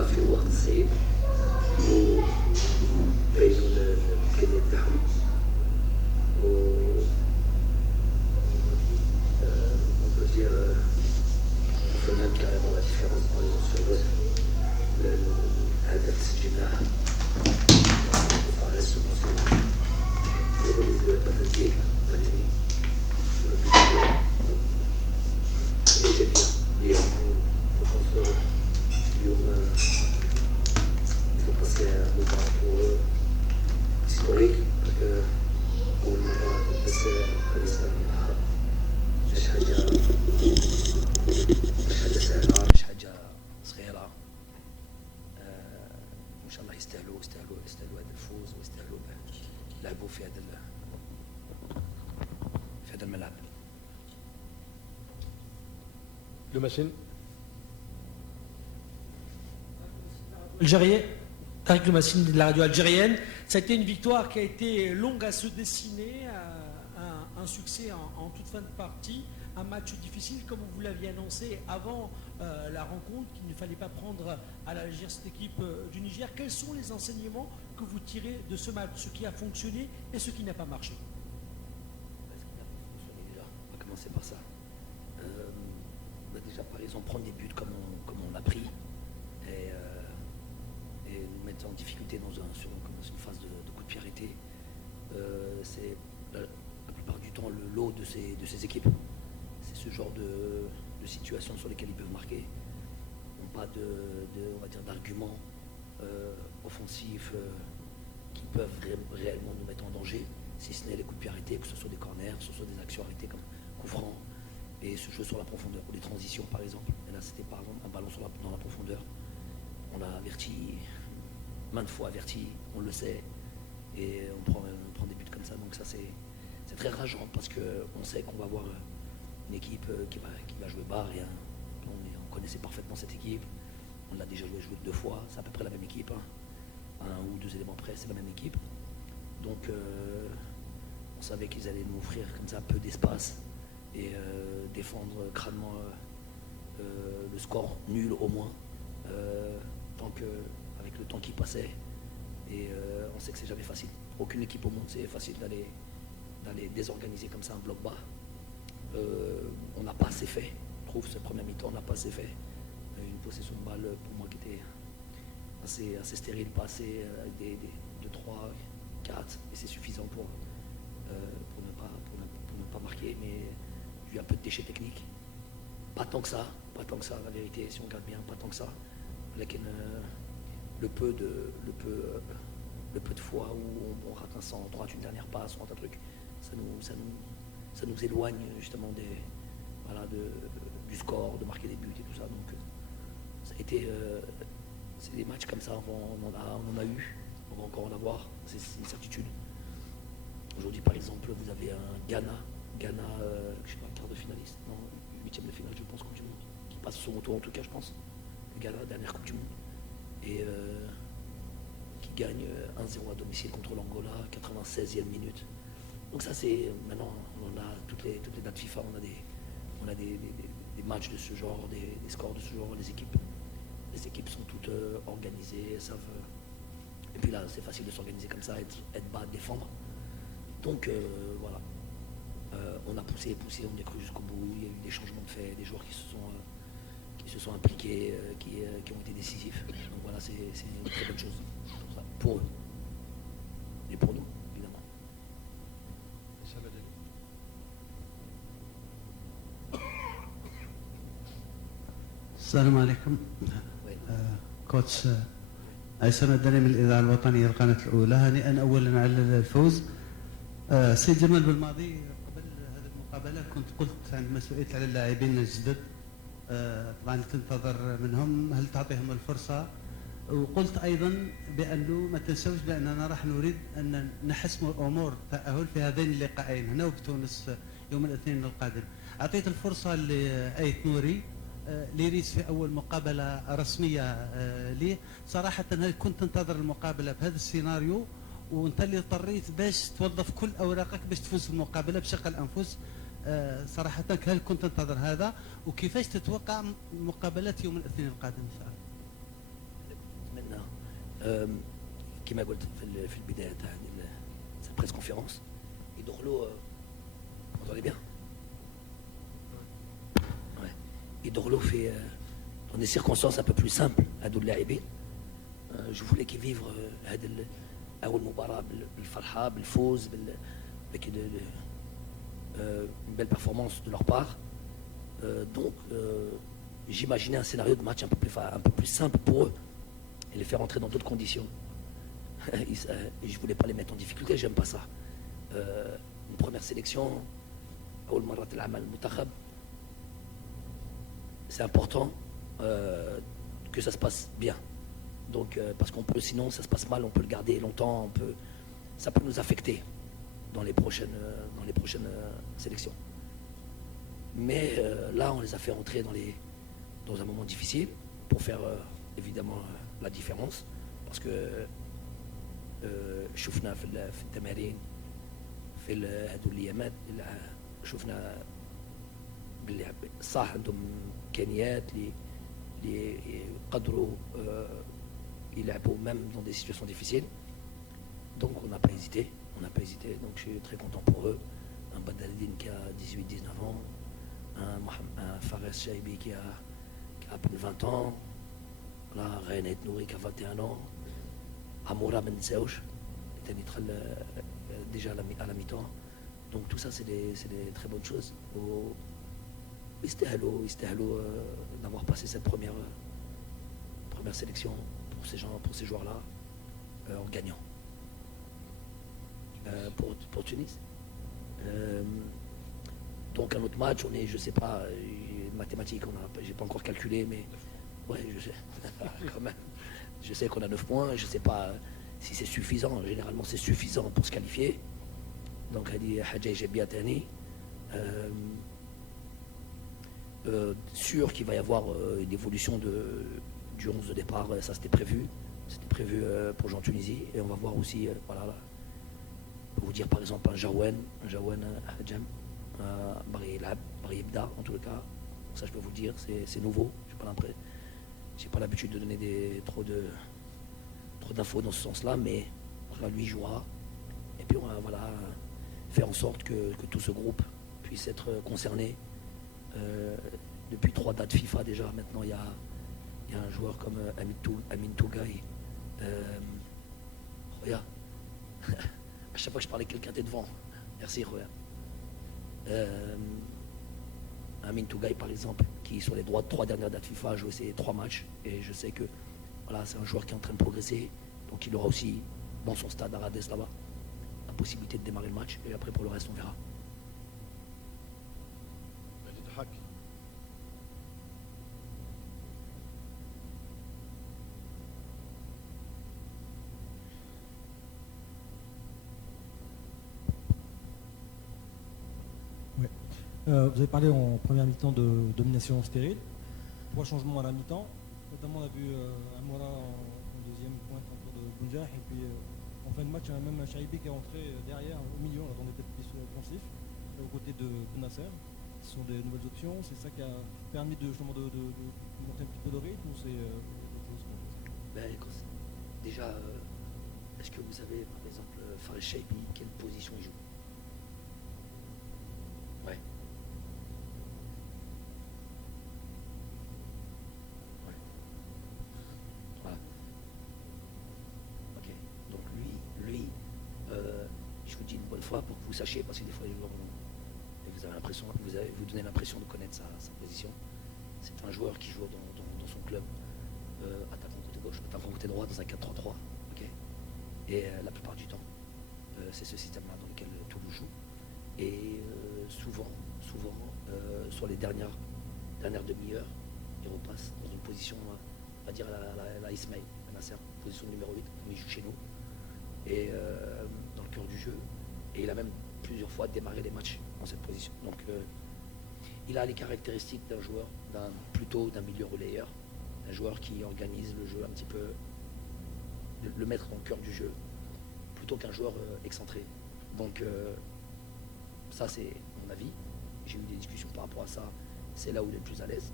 المباراة في وقت صعيب وبينوا الإمكانيات تاعهم و on peut dire on peut même carrément la différence par exemple sur الهدف سجلناه فارس ومصر وغلو البلدية مدني إيجابية اليوم وخاصة اليوم il faut passer à un moment historique parce que أول مرة بس أفغانستان منها مش حاجة سهلة مش حاجة صغيرة إن شاء الله يستاهلوا هذا الفوز ويستاهلوا لعبوا في هذا الملعب. Le machine. Algérien, Tariq Le Massine de la radio algérienne. Ça a été une victoire qui a été longue à se dessiner, un succès en toute fin de partie, un match difficile comme vous l'aviez annoncé avant la rencontre, qu'il ne fallait pas prendre à la légère cette équipe du Niger. Quels sont les enseignements que vous tirez de ce match, ce qui a fonctionné et ce qui n'a pas marché? On va commencer par ça. Déjà par exemple prendre des buts comme on a pris et nous mettre en difficulté dans une phase de coup de pied arrêté, c'est la plupart du temps le lot de ces équipes. C'est ce genre de situation sur lesquelles ils peuvent marquer. Ils n'ont pas on va dire, d'arguments offensifs qui peuvent réellement nous mettre en danger, si ce n'est les coups de pied arrêtés, que ce soit des corners, que ce soit des actions arrêtées comme coup franc et se jouer sur la profondeur, ou des transitions par exemple. Et là c'était par exemple un ballon dans la profondeur. On l'a averti, maintes fois averti, on le sait, et on prend des buts comme ça. Donc ça c'est très rageant parce qu'on sait qu'on va avoir une équipe qui va jouer bas, et on connaissait parfaitement cette équipe. On l'a déjà joué 2 fois, c'est à peu près la même équipe, hein. Un ou 2 éléments près, c'est la même équipe. Donc on savait qu'ils allaient nous offrir comme ça peu d'espace et défendre crânement le score nul au moins, avec le temps qui passait. Et on sait que c'est jamais facile. Aucune équipe au monde c'est facile d'aller désorganiser comme ça un bloc bas. On n'a pas assez fait. Je trouve cette première mi-temps on n'a pas assez fait. Une possession de balle pour moi qui était assez stérile, pas assez avec des 3, 4, et c'est suffisant pour ne pas marquer, mais il y a un peu de déchets techniques. Pas tant que ça, la vérité, si on regarde bien, pas tant que ça. Le peu de fois où on rate un centre, droite, une dernière passe, on rate un truc, ça nous éloigne justement du score, de marquer des buts et tout ça. Donc ça a été, c'est des matchs comme ça, on en a eu, on va encore en avoir, c'est une certitude. Aujourd'hui par exemple, vous avez un Ghana, je sais pas, quart de finaliste, non, 8e de finale je pense, Coupe du Monde, qui passe son retour en tout cas je pense, le Ghana, dernière Coupe du Monde, et qui gagne 1-0 à domicile contre l'Angola, 96e minute. Donc ça c'est, maintenant on a toutes les dates FIFA, on a des matchs de ce genre, des scores de ce genre, les équipes sont toutes organisées, elles savent, et puis là c'est facile de s'organiser comme ça, être bas, défendre. Donc voilà, on a poussé, on est cru jusqu'au bout, il y a eu des changements de fait, des joueurs qui se sont impliqués, qui ont été décisifs. Donc voilà, c'est une très bonne chose pour eux et pour nous évidemment. السلام عليكم. كوتش عصام الدني من الإذاعة الوطنية القناة الأولى. هنيئا أولا على الفوز. سيد جمال بالماضي قبل هذه المقابلة كنت قلت عندما سئلت على اللاعبين الجدد طبعا تنتظر منهم هل تعطيهم الفرصة، وقلت أيضا بأنه ما تنسوش بأننا راح نريد أن نحسم أمور التأهل في هذين اللقاءين هنا وبتونس يوم الاثنين القادم. أعطيت الفرصة لأيت نوري ليريس في أول مقابلة رسمية ليه. صراحة هل كنت تنتظر المقابلة بهذا السيناريو وانت اللي اضطريت باش توظف كل أوراقك باش تفوز في المقابلة بشق الأنفس؟ صراحة هل كنت تنتظر هذا، وكيفاش تتوقع مقابلات يوم الاثنين القادم إن شاء الله؟ كما قلت في البداية تاع cette presse conférence يدخلوا vous entendez bien ouais. يدخلوا في dans des circonstances un peu plus simples هادو اللاعبين je voulais qu'ils vivent هذا أول مباراة بالفرحة بالفوز une belle performance de leur part donc j'imaginais un scénario de match un peu plus simple pour eux et les faire entrer dans d'autres conditions. Et je voulais pas les mettre en difficulté, j'aime pas ça. Une première sélection, c'est important que ça se passe bien. Donc, parce qu'on peut, sinon ça se passe mal, on peut le garder longtemps, ça peut nous affecter dans les prochaines sélections. Mais là, on les a fait rentrer dans un moment difficile pour faire évidemment la différence. Parce que شفنا في التمارين في هذو الايامات شفنا باللي صح عندهم امكانيات اللي يقدروا يلعبوا même dans des situations difficiles. Donc on n'a pas hésité, donc je suis très content pour eux. Un Badaldine qui a 18-19 ans, un Fares Chaibi qui a à peine 20 ans, là René Nouri qui a 21 ans, Amoura Ben Seouch était déjà à la mi-temps. Donc tout ça c'est des très bonnes choses. يستاهلوا d'avoir passé cette première sélection pour ces joueurs-là en gagnant. Pour Tunis. Donc un autre match, on est, je sais pas, mathématiques, j'ai pas encore calculé, mais ouais, je sais, quand même. Je sais qu'on a 9 points, je sais pas si c'est suffisant. Généralement, c'est suffisant pour se qualifier. Donc, sûr qu'il va y avoir une évolution du 11 de départ, ça c'était prévu. C'était prévu pour Jean Tunisie. Et on va voir aussi, voilà, pour vous dire par exemple un Jaouane Hadjam, Bari Ibda en tout cas. Ça je peux vous dire, c'est nouveau. J'ai pas l'habitude de donner trop d'infos dans ce sens-là, mais voilà, lui jouera. Et puis on va faire en sorte que tout ce groupe puisse être concerné. Depuis 3 dates FIFA déjà, maintenant il y a un joueur comme Amin Tougaï. Regarde, à chaque fois que je parlais quelqu'un t'es devant. Merci Roya. Amin Tougaï par exemple, qui sur les 3 dernières dates FIFA a joué ses 3 matchs, et je sais que voilà, c'est un joueur qui est en train de progresser, donc il aura aussi dans son stade à Radès là-bas la possibilité de démarrer le match, et après pour le reste on verra. Vous avez parlé en première mi-temps de domination stérile, 3 changements à la mi-temps, notamment on a vu Amoura en deuxième pointe autour de Bounjah, et puis en fin de match, il y a même un Chaibi qui est rentré derrière au milieu, on attendait peut-être plus offensif, aux côtés de Nasser. Ce sont des nouvelles options, c'est ça qui a permis de monter un petit peu de rythme, ou c'est autre chose? Déjà, est-ce que vous savez par exemple Fares Chaibi, quelle position il joue? Ouais. Voilà. Ok. Donc lui, je vous dis une bonne fois pour que vous sachiez, parce que des fois vous avez l'impression, vous donnez l'impression de connaître sa position. C'est un joueur qui joue dans son club, attaquant côté gauche, attaquant côté droit dans un 4-3-3. Okay, et la plupart du temps, c'est ce système-là dans lequel Toulouse joue. Et souvent, sur les dernières demi-heures, il repasse dans une position, on va dire la Ismail, Nasser, position numéro 8, où il joue chez nous, et dans le cœur du jeu. Et il a même plusieurs fois démarré les matchs dans cette position. Donc il a les caractéristiques d'un joueur, plutôt d'un milieu relayeur, un joueur qui organise le jeu un petit peu, le mettre dans le cœur du jeu, plutôt qu'un joueur excentré. Donc ça c'est mon avis, j'ai eu des discussions par rapport à ça, c'est là où il est le plus à l'aise.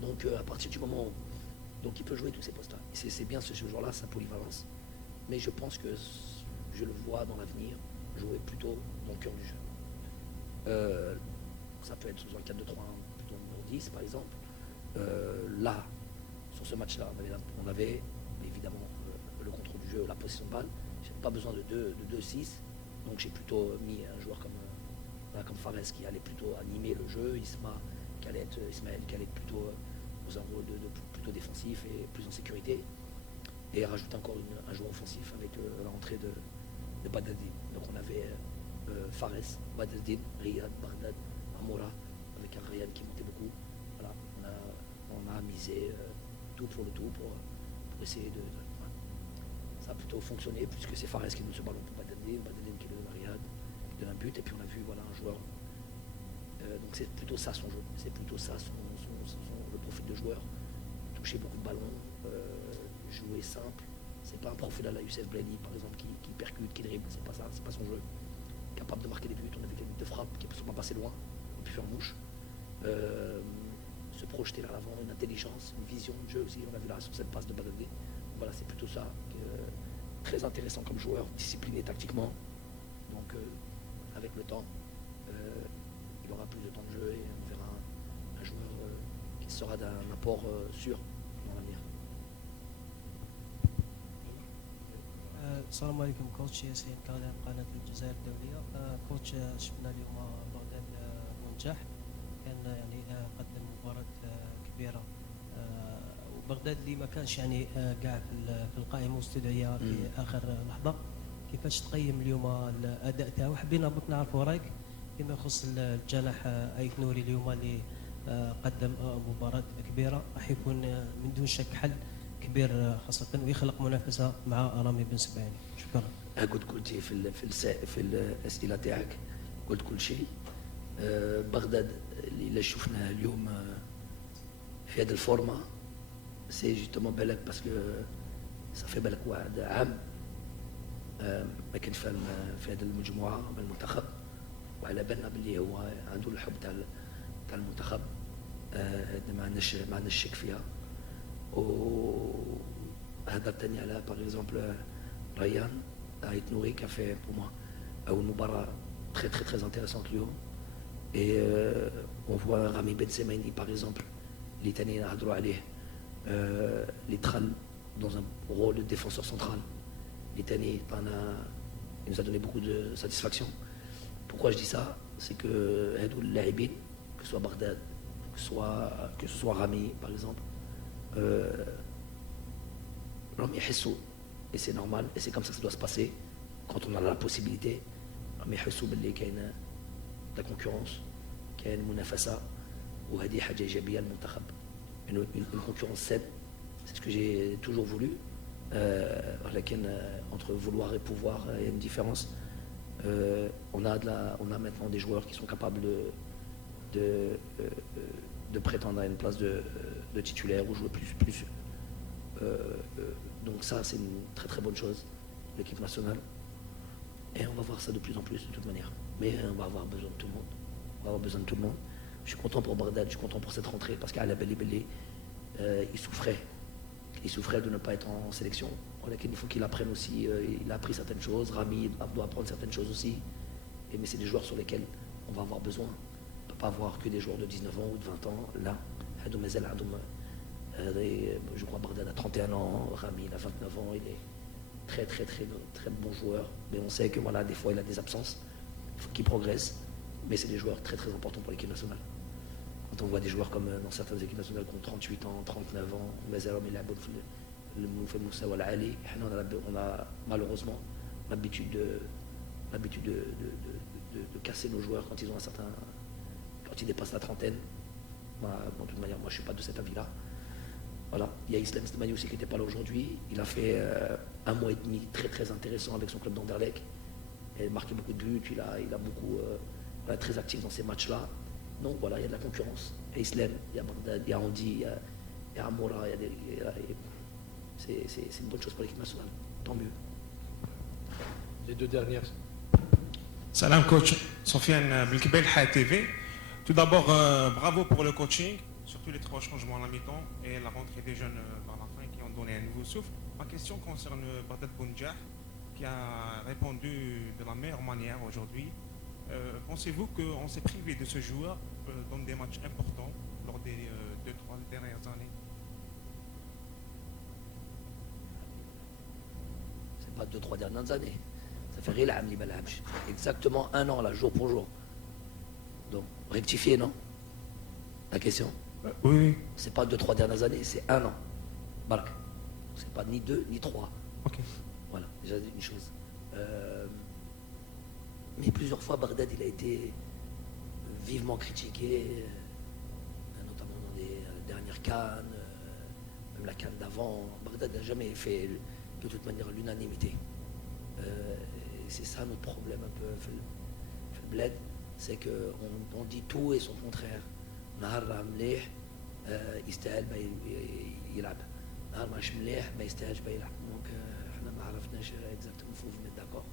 Donc à partir du moment Donc il peut jouer tous ces postes-là. C'est bien ce joueur-là, sa polyvalence. Mais je pense que je le vois dans l'avenir jouer plutôt dans le cœur du jeu. Ça peut être sous un 4-2-3, plutôt numéro 10 par exemple. Là, sur ce match-là, on avait évidemment le contrôle du jeu, la possession de balle. Je n'avais pas besoin de 2-6. Donc j'ai plutôt mis un joueur comme Fares qui allait plutôt animer le jeu, Ismaël qui allait être plutôt dans un rôle plutôt défensif et plus en sécurité. Et rajouter encore un joueur offensif avec l'entrée de Badadine. Donc on avait Fares, Badadine, Riyad, Baghdad, Amoura, avec un Riyad qui montait beaucoup. Voilà, on a misé tout pour le tout pour essayer de ça a plutôt fonctionné puisque c'est Fares qui donne ce ballon pour Badadine qui donne à Riyad, qui donne un but, et puis on a vu un joueur. Donc c'est plutôt ça son jeu, c'est plutôt ça le profil de joueur. Toucher beaucoup de ballons, jouer simple. C'est pas un profil à la Youssef Bleni par exemple qui percute, qui dribble, c'est pas ça, c'est pas son jeu. Capable de marquer des buts, on a vu des buts de frappe qui ne sont pas passés loin, on peut faire mouche. Se projeter vers l'avant, une intelligence, une vision de jeu aussi, on a vu là sur cette passe de Badadine. Voilà, c'est plutôt ça. Très intéressant comme joueur, discipliné tactiquement. Donc avec le temps, il aura plus de temps de jeu et on verra un joueur qui sera d'un apport sûr dans l'avenir. السلام عليكم كوتش ياسين كاظم قناة الجزائر الدولية. كوتش شفنا اليوم بغداد منجح كان يعني قدم مباراة كبيرة، وبغداد اللي ما كانش يعني كاع في القائمة واستدعية في آخر لحظة. كيفاش تقيم اليوم الأداء تاعو؟ حبينا نعرفوا رايك فيما يخص الجناح آيت نوري اليوم اللي قدم مباراة كبيرة، راح يكون من دون شك حل كبير خاصة ويخلق منافسة مع رامي بن سبعاني. شكرا. قلتي في الأسئلة تاعك قلت كل شيء. بغداد اللي شفناه اليوم في هذه الفورمة سي جوستومون بالك باسكو صافي بالك واحد عام ما كانش في هذه المجموعة من المنتخب، وعلى بالنا باللي هو عنده الحب تاع المنتخب، ما عندناش شك فيها. وهدرتني على باغ اكزومبل ريان آيت نوري كان في بور موا اول مباراة très très très intéressante اليوم. Et on voit Rami Ben Semaini par exemple, les Tani نهضروا عليه, les Tran dans un rôle de défenseur central. Les Tani il nous a donné beaucoup de satisfaction. Pourquoi je dis ça? C'est que هادو اللاعبين, que ce soit Baghdad, que ce soit Rami par exemple, راهم يحسوا, et c'est normal, et c'est comme ça que ça doit se passer quand on a la possibilité. راهم يحسوا باللي كاين la concurrence, كاين منافسة, وهذه حاجة إيجابية للمنتخب. Une concurrence saine, c'est ce que j'ai toujours voulu. ولكن entre vouloir et pouvoir, il y a une différence. On a maintenant des joueurs qui sont capables de prétendre à une place de titulaire ou jouer plus. Donc ça, c'est une très très bonne chose, l'équipe nationale. Et on va voir ça de plus en plus de toute manière. Mais on va avoir besoin de tout le monde. Je suis content pour Baghdad, je suis content pour cette rentrée, parce qu'Ala Belli, il souffrait de ne pas être en sélection. Il faut qu'il apprenne aussi, il a appris certaines choses, Rami doit apprendre certaines choses aussi. Mais c'est des joueurs sur lesquels on va avoir besoin. On ne peut pas avoir que des joueurs de 19 ans ou de 20 ans. Là, je crois Baghdad a 31 ans, Rami il a 29 ans, il est très très très très bon joueur. Mais on sait que voilà, des fois il a des absences, il faut qu'il progresse. Mais c'est des joueurs très très importants pour l'équipe nationale. Quand on voit des joueurs comme dans certaines équipes nationales qui ont 38 ans, 39 ans, on a malheureusement l'habitude de casser nos joueurs quand ils dépassent la trentaine. De toute manière, moi je ne suis pas de cet avis-là. Voilà. Il y a Islam Slimani aussi qui n'était pas là aujourd'hui. Il a fait un mois et demi très très intéressant avec son club d'Anderlecht. Il a marqué beaucoup de buts, il a beaucoup très actif dans ces matchs-là. Donc voilà, il y a de la concurrence. Il y a Islam, il y a Baghdad, il y a Andy, il y a Amoura, c'est une bonne chose pour l'équipe nationale. Tant mieux. Les deux dernières. Salam coach, Sofiane Bilkibel, High TV. Tout d'abord, bravo pour le coaching. surtout les 3 changements à la mi-temps et la rentrée des jeunes par la fin qui ont donné un nouveau souffle. Ma question concerne Baghdad Bounjah qui a répondu de la meilleure manière aujourd'hui. Pensez-vous qu'on s'est privé de ce joueur dans des matchs importants lors des 2-3 dernières années? C'est pas 2-3 dernières années. Ça fait rire l'âme, exactement 1 an là, jour pour jour. Donc, rectifier, non? La question? Oui. C'est pas 2-3 dernières années, c'est 1 an. Voilà. C'est pas ni 2 ni 3. Ok. Voilà, déjà une chose. Mais plusieurs fois, Baghdad, il a été vivement critiqué, notamment dans les dernières CAN, même la CAN d'avant. Baghdad n'a jamais fait de toute manière l'unanimité. C'est ça notre problème un peu, le bled, c'est qu'on dit tout et son contraire. نهار مليح يستاهل يلعب، نهار ماهوش مليح ما يستاهلش يلعب. دونك احنا ما عرفناش exactement, faut vous mettre d'accord,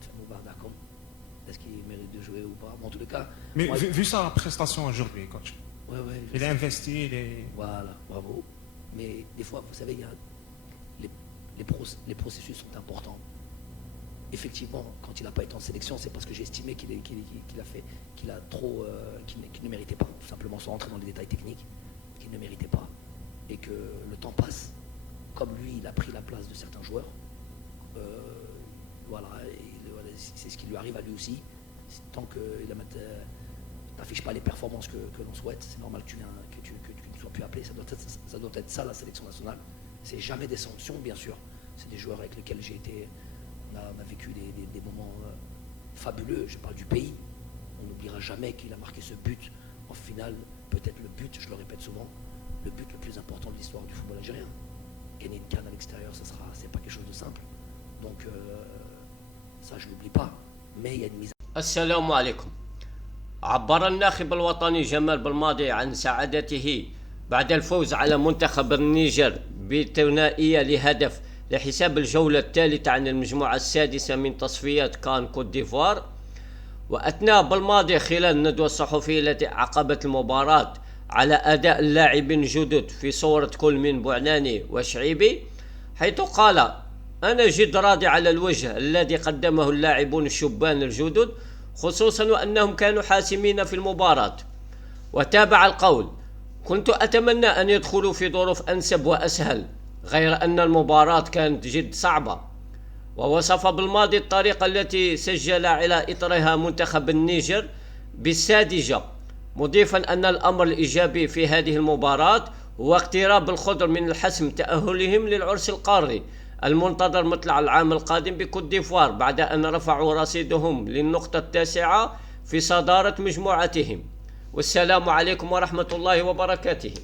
تفهموا بعضكم est-ce qu'il mérite de jouer ou pas. Bon, en tous les cas. Mais moi, vu sa prestation aujourd'hui, coach. Ouais, il a investi, Voilà, bravo. Mais des fois, vous savez, il y a les processus sont importants. Effectivement, quand il n'a pas été en sélection, c'est parce que j'ai estimé qu'il ne méritait pas, tout simplement, sans rentrer dans les détails techniques, qu'il ne méritait pas. Et que le temps passe, comme lui, il a pris la place de certains joueurs. Voilà, c'est ce qui lui arrive à lui aussi. Tant que il n'affiche pas les performances que l'on souhaite, c'est normal que tu ne sois plus appelé. Ça doit être ça, la sélection nationale. C'est jamais des sanctions, bien sûr. C'est des joueurs avec lesquels on a vécu des moments fabuleux. Je parle du pays. On n'oubliera jamais qu'il a marqué ce but. En finale, peut-être le but, je le répète souvent, le but le plus important de l'histoire du football algérien. Gagner une CAN à l'extérieur, c'est pas quelque chose de simple. Donc, ça, je n'oublie pas. Mais il y a une mise. السلام عليكم. عبر الناخب الوطني جمال بالماضي عن سعادته بعد الفوز على منتخب النيجر بثنائية لهدف لحساب الجولة الثالثة عن المجموعة السادسة من تصفيات كان كوت ديفوار. وأثنى بالماضي خلال الندوة الصحفية التي عقبت المباراة على أداء اللاعبين الجدد في صورة كل من بوعناني وشعيبي، حيث قال: أنا جد راضي على الوجه الذي قدمه اللاعبون الشبان الجدد، خصوصا وأنهم كانوا حاسمين في المباراة. وتابع القول: كنت أتمنى أن يدخلوا في ظروف أنسب وأسهل، غير أن المباراة كانت جد صعبة. ووصف بالماضي الطريقة التي سجل على إثرها منتخب النيجر بالساذجة، مضيفا أن الأمر الإيجابي في هذه المباراة هو اقتراب الخضر من الحسم تأهلهم للعرس القاري المنتظر مطلع العام القادم بكوت ديفوار، بعد أن رفعوا رصيدهم للنقطة التاسعة في صدارة مجموعتهم. والسلام عليكم ورحمة الله وبركاته.